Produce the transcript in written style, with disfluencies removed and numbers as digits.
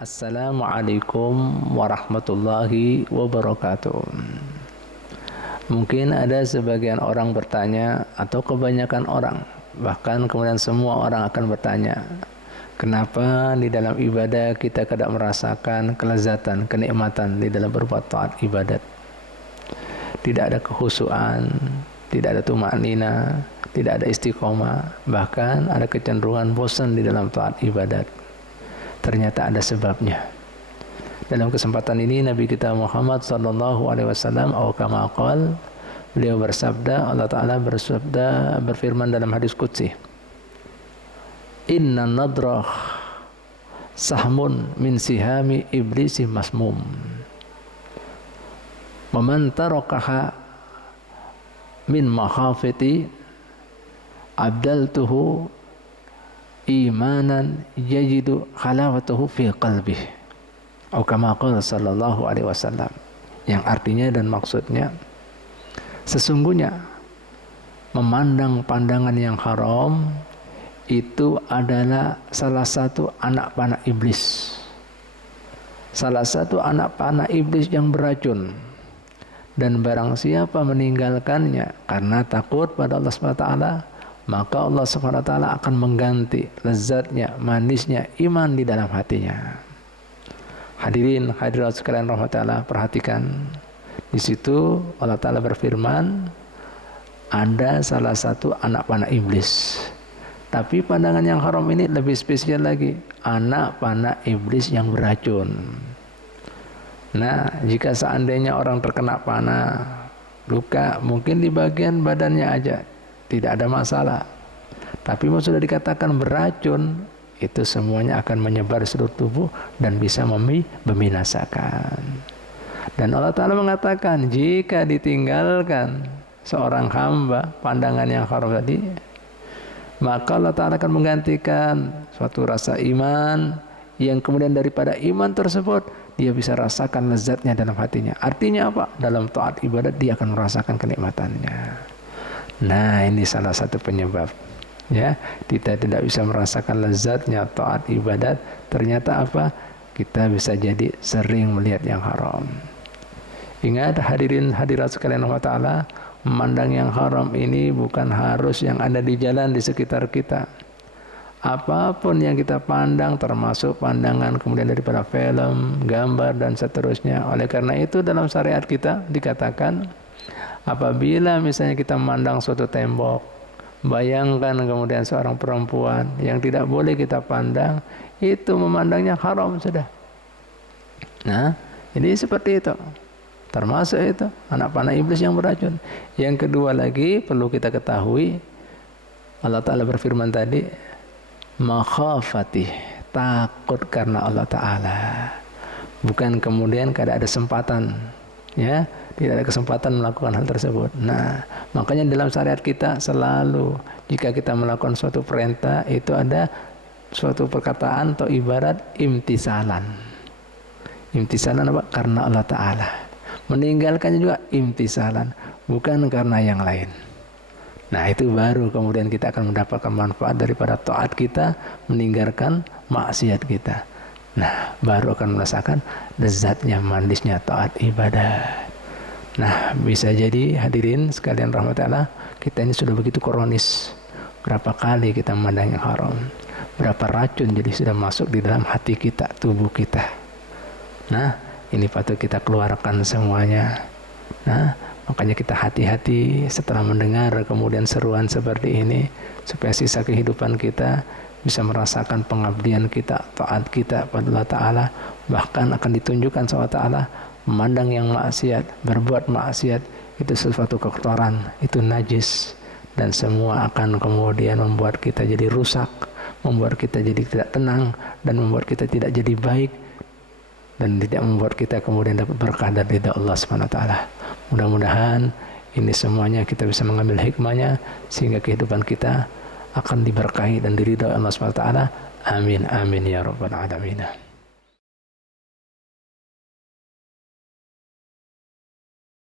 Assalamualaikum warahmatullahi wabarakatuh. Mungkin ada sebagian orang bertanya, atau kebanyakan orang, bahkan kemudian semua orang akan bertanya, kenapa di dalam ibadah kita tidak merasakan kelezatan, kenikmatan di dalam berbuat taat ibadat? Tidak ada kekhusyuan, tidak ada tumanina, tidak ada istiqomah, bahkan ada kecenderungan bosan di dalam taat ibadat. Ternyata ada sebabnya. Dalam kesempatan ini Nabi kita Muhammad sallallahu alaihi wasallam kama qala, beliau bersabda, Allah Ta'ala bersabda, berfirman dalam hadis qudsi, inna nadrah sahmun min sihami iblisi masmum, wa man tarakaha min makhafati abdaltuhu imanan yajidu halawatahu fi qalbih, atau kama qala sallallahu alaihi wasallam, yang artinya dan maksudnya, sesungguhnya memandang pandangan yang haram itu adalah salah satu anak panah iblis, salah satu anak panah iblis yang beracun, dan barang siapa meninggalkannya karena takut pada Allah SWT, maka Allah SWT akan mengganti lezatnya, manisnya iman di dalam hatinya. Hadirin hadirat sekalian rahmatullah, perhatikan di situ Allah Ta'ala berfirman, ada salah satu anak panah iblis. Tapi pandangan yang haram ini lebih spesial lagi, anak panah iblis yang beracun. Nah, jika seandainya orang terkena panah, luka mungkin di bagian badannya aja, tidak ada masalah. Tapi sudah dikatakan beracun, itu semuanya akan menyebar seluruh tubuh dan bisa membinasakan. Dan Allah Ta'ala mengatakan, jika ditinggalkan seorang hamba pandangan yang haram tadi, maka Allah Ta'ala akan menggantikan suatu rasa iman, yang kemudian daripada iman tersebut dia bisa rasakan lezatnya dalam hatinya. Artinya apa? Dalam taat ibadat dia akan merasakan kenikmatannya. Nah, ini salah satu penyebab, ya, kita tidak bisa merasakan lezatnya taat ibadat. Ternyata apa? Kita bisa jadi sering melihat yang haram. Ingat hadirin hadirat sekalian Allah Ta'ala, memandang yang haram ini bukan harus yang ada di jalan di sekitar kita. Apapun yang kita pandang, termasuk pandangan kemudian daripada film, gambar dan seterusnya. Oleh karena itu dalam syariat kita dikatakan, apabila misalnya kita memandang suatu tembok, bayangkan kemudian seorang perempuan yang tidak boleh kita pandang, itu memandangnya haram sudah. Nah, ini seperti itu. Termasuk itu anak panah iblis yang beracun. Yang kedua lagi perlu kita ketahui, Allah Ta'ala berfirman tadi, makhafati, takut karena Allah Ta'ala. Bukan kemudian kada ada kesempatan, ya, tidak ada kesempatan melakukan hal tersebut. Nah, makanya dalam syariat kita selalu jika kita melakukan suatu perintah itu ada suatu perkataan atau ibarat imtisalan. Imtisalan apa? Karena Allah Ta'ala. Meninggalkannya juga imtisalan, bukan karena yang lain. Nah, itu baru kemudian kita akan mendapatkan manfaat daripada taat kita, meninggalkan maksiat kita. Nah, baru akan merasakan lezatnya, manisnya taat ibadah. Nah, bisa jadi hadirin sekalian rahmatullah, kita ini sudah begitu kronis. Berapa kali kita memandang yang haram, berapa racun jadi sudah masuk di dalam hati kita, tubuh kita. Nah, ini patut kita keluarkan semuanya. Nah, makanya kita hati-hati setelah mendengar kemudian seruan seperti ini, supaya sisa kehidupan kita bisa merasakan pengabdian kita, taat kita pada Allah Ta'ala. Bahkan akan ditunjukkan Allah Ta'ala, memandang yang maksiat, berbuat maksiat, itu sesuatu kekotoran, itu najis, dan semua akan kemudian membuat kita jadi rusak, membuat kita jadi tidak tenang, dan membuat kita tidak jadi baik, dan tidak membuat kita kemudian dapat berkah dari ridha Allah SWT. Mudah-mudahan ini semuanya kita bisa mengambil hikmahnya, sehingga kehidupan kita akan diberkahi dan diridhai Allah SWT. Amin amin ya rabbal alamin.